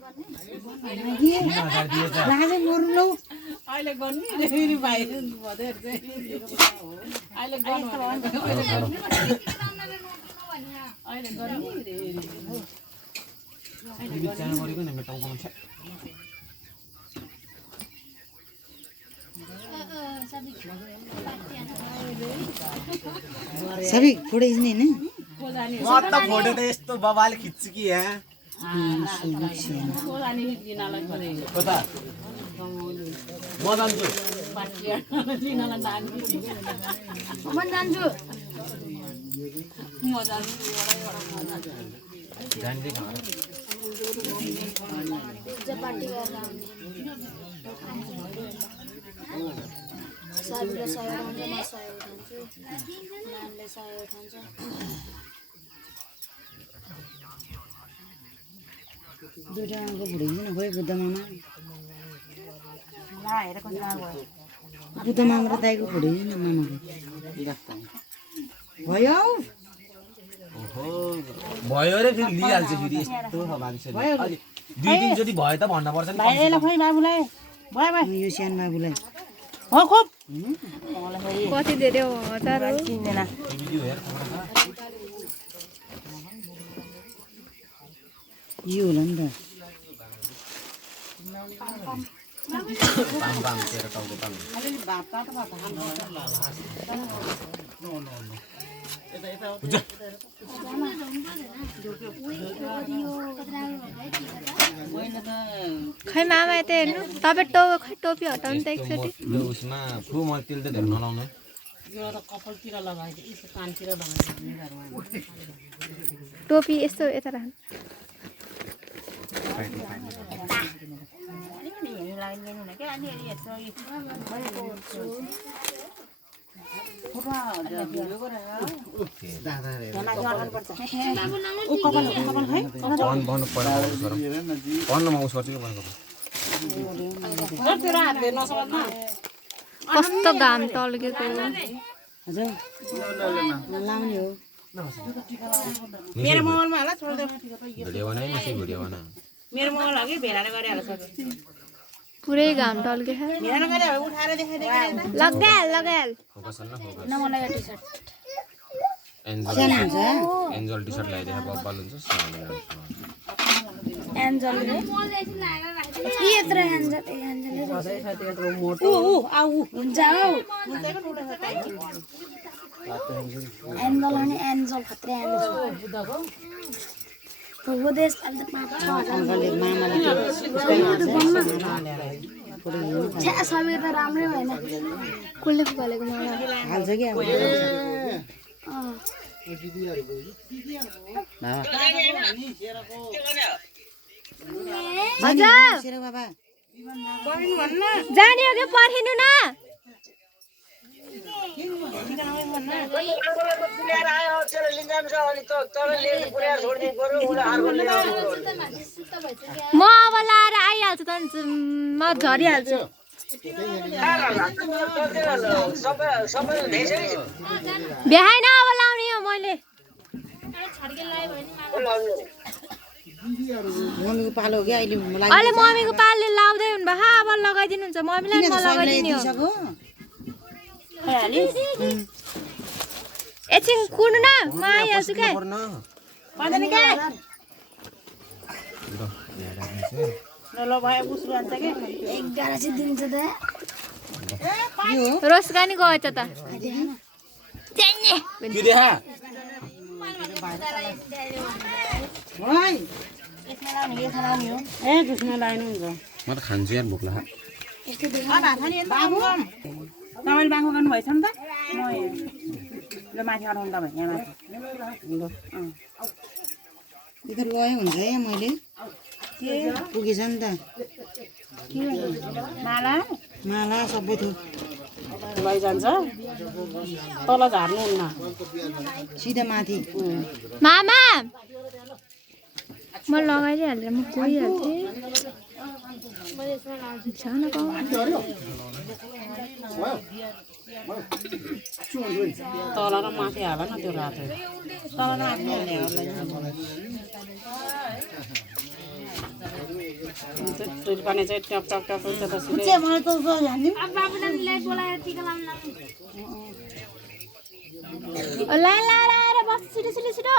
राजे मर्नु अहिले गर्नु नि फेरि भाइ भदेर चाहिँ अहिले गर्नु अहिले गर्नु सबै फोटो खिच्ने हैन म त फोटो त यस्तो बबाल खिच्छु कि यहाँ सोलानी लिनलाई परे कता म जान्छु लिनलाई जानु म जान्छु म जान्छु जान्दै कहाँ पार्टी गरेर आउने साबीले सायो खान्छ म सायो खान्छु नानले सायो खान्छ दुईटा आँको बुढी किन गयो बुद्ध मामा बुद्ध मामा र दाइको बुढी किन मामाको भयो भयो रे फेरि लिइहाल्छ फेरि यस्तो छ मान्छेले अलि दुई दिनचोटि भयो त भन्न पर्छ नि खै बाबुलाई भयो भयो यो सानो बाबुलाई हो खोप कति धेरै हो हजार हो किन्दैन भिडियो हेर यो होला नि त पाम पाम तेरो टाउको पाम खै मामा यता हेर्नु तपाईँ टोपी हटाउनु त एकचोटि उसमा फु म तेल त धेरै नलाउनु यो त कपालतिर लगाइदियो यसो कानतिर लगाइदियो टोपी यस्तो यता राख्नु भन्नु पर्यो माउस गर्छु कस्तो घाम तल्केको हजुर लाउने हो मेरो मोबाइलमा होला छोड्दै भिडियो बनाइ नसे भिडियो बना मेरो मोबाइल हो कि भेलाले गरिहाल्छ पुरै घाम तल्के भेलाले गरे उठाएर देखाइदिए लगाल फोकस न फोकस न मलाई T shirt angel T shirt लगाइदिए बब्बल हुन्छ एन्जल रे यत्रो एन्जल मोटो आउ हुन्छ हौ एन्जल अनि एन्जल खत्रै एन्जल बुद्धको उपदेश अब त 5-6 अङ्कलले मामाले छ्या सबै त राम्रै भएन कसले फुकालेको मलाई हाल्छ कि अब हजुर बाबा जाने हो कि पर्खिनु न म अब लाएर आइहाल्छु त म झरिहाल्छु भ्याएन अब लाउने हो मैले मम्मीको पालो हो कि अहिले अहिले मम्मीको पालले लाउँदै हुनुभयो अब लगाइदिनुहुन्छ मम्मीलाई म लगाइदिने हो एकछिन कुर्नु न म आइहाल्छु क्या ल भयो बुस्रु हान्छ के 11 चाहिँ दिन्छ त यो रोसगानी गएछ त के देखा ओइ ए जुस्न लानु हुन्छ म त खान्छु यार भोक लाग्यो बाबु तपाईँले बाङ्गो गर्नु भएछ नि त म ल माथि अडाउनु तपाईँ यहाँ माथि यो त लय हुन्छ है मैले पुगेछ नि त माला माला सबै थियो लैजान्छ तल झार्नुहुन्न सिधा माथि मामा म लगाइदिइहालेँ म गइहाल्थेँ तल र माथि हाल न त्यो रातो तल र माथि हाल्ने टोली पानी चाहिँ top top top top Kuche मलाई त जान्दिम लाइन लाएर आएर बस छिटो छिटो छिटो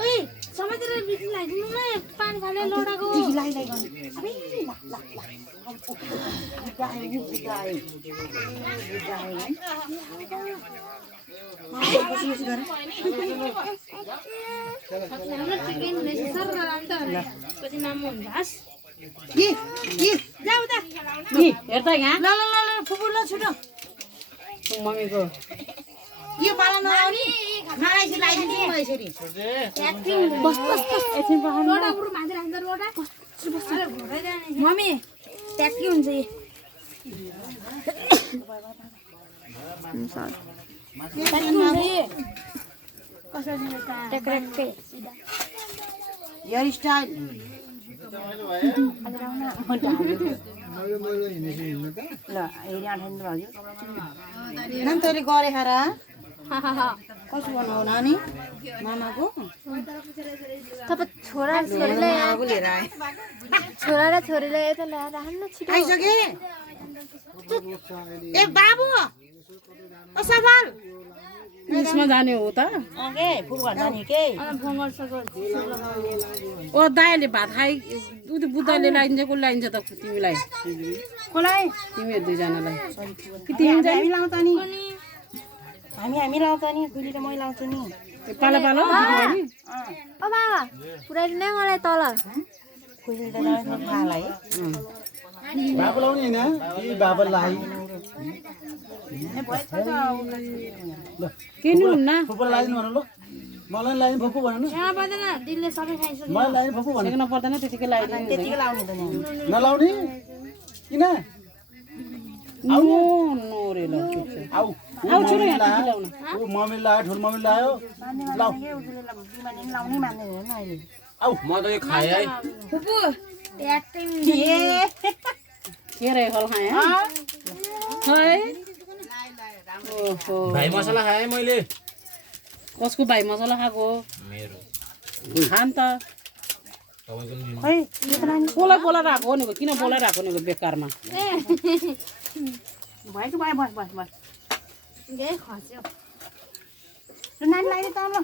ओइ समातेर बिजली लगाइदिनु न पान खाने लोटाको हेर्दा यहाँ ल ल ल ल फुपू ल छिटो मम्मीको यो पाला नआउने मलाई चाहिँ लगाइदिनु म यसरी बस बस बस लोटा गुरु माथि राख्दा लोटा मम्मी ट्याक्की हुन्छ यी ट्याक्की हुन्छ यी कसरी ट्याक्रेक्कै हेयर स्टाइल ल हेरि आठन्नु हजुर नाम तैँले गरे खाएर कसो बनाऊ नानी मामाको तपाईँ छोरा छोरीलाई मामाको लिएर आए छोरा र छोरीलाई यता ल्याएर राख्नु न छिटो आइसके ए बाबु ओ सवाल उसमा जाने हो त अगे फुलघर जाने के ओ दाइले भात खाइ उति बुद्धले लगाइदिन्छ कसले लगाइदिन्छ त तिमीलाई कसलाई तिमीहरू दुईजनालाई कि तिमी चाहिँ हामी लाउँछ नि हामी लाउँछ नि खुली त मै लाउँछु नि पालो पालो ओ बाबा पुऱ्याइदिनु है मलाई तल खुली त खालाई बाबु लाउने हैन कि बाबालाई किन्नुहुन्न फुपू लाइदिनु भन ल मलाई लाइन फुपू भन न यहाँ पर्दैन दिलले सबै खाइसक्यो मलाई लाइन फुपू भन सेक्न पर्दैन त्यतिकै लगाइदिनु त्यतिकै लाउने त नि नलाउने किन नो नो रे ल आउ आउ छिटो यहाँ टिकी लाउन ऊ मम्मी लायो ठुलो मम्मी लायो लाउ लाउने मान्दैन होइन अहिले आउ म त यो खाए है फुपू ट्याक्टिङ के रे खल खाए है ओहो भाइ मसला खाए मैले कसको भाइ मसला खाएको मेरो खान त तपाईको नि खै यो त नानी बोला राखेको नि किन बोला राखेको नि बेकारमा भएको भयो बस बस बस गे खस्यो नानी लाइदिए त ल